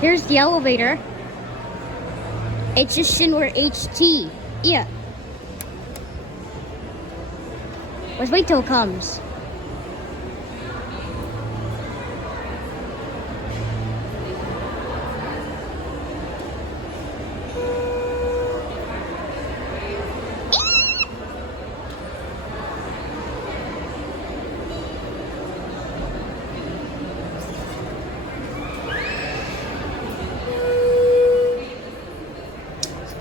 Here's the elevator. It's just Shinwer HT. Yeah. Let's wait till it comes.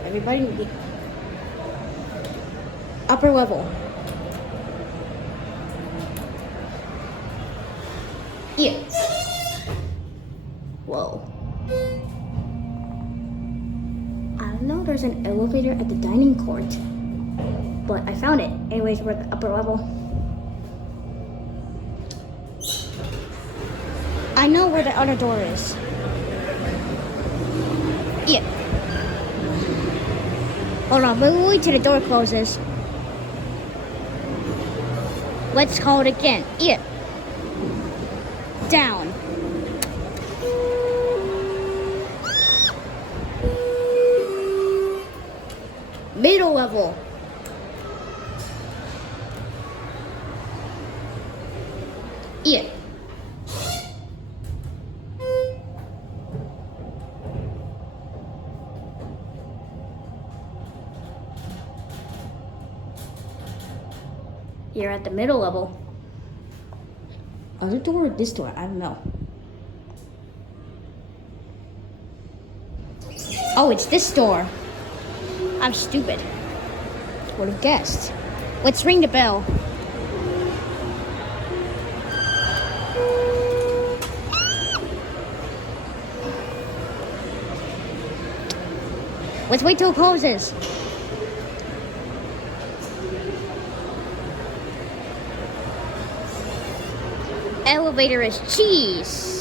Everybody, upper level. Yes. Whoa. I don't know, there's an elevator at the dining court, but I found it. Anyways, we're at the upper level. I know where the other door is. Yeah. Hold on, we'll wait till the door closes. Let's call it again. Yeah. Down. Middle level. Yeah. You're at the middle level. Other door or this door? I don't know. Oh, it's this door. I'm stupid. Would have guessed. Let's ring the bell. Let's wait till it closes. Elevator is cheese.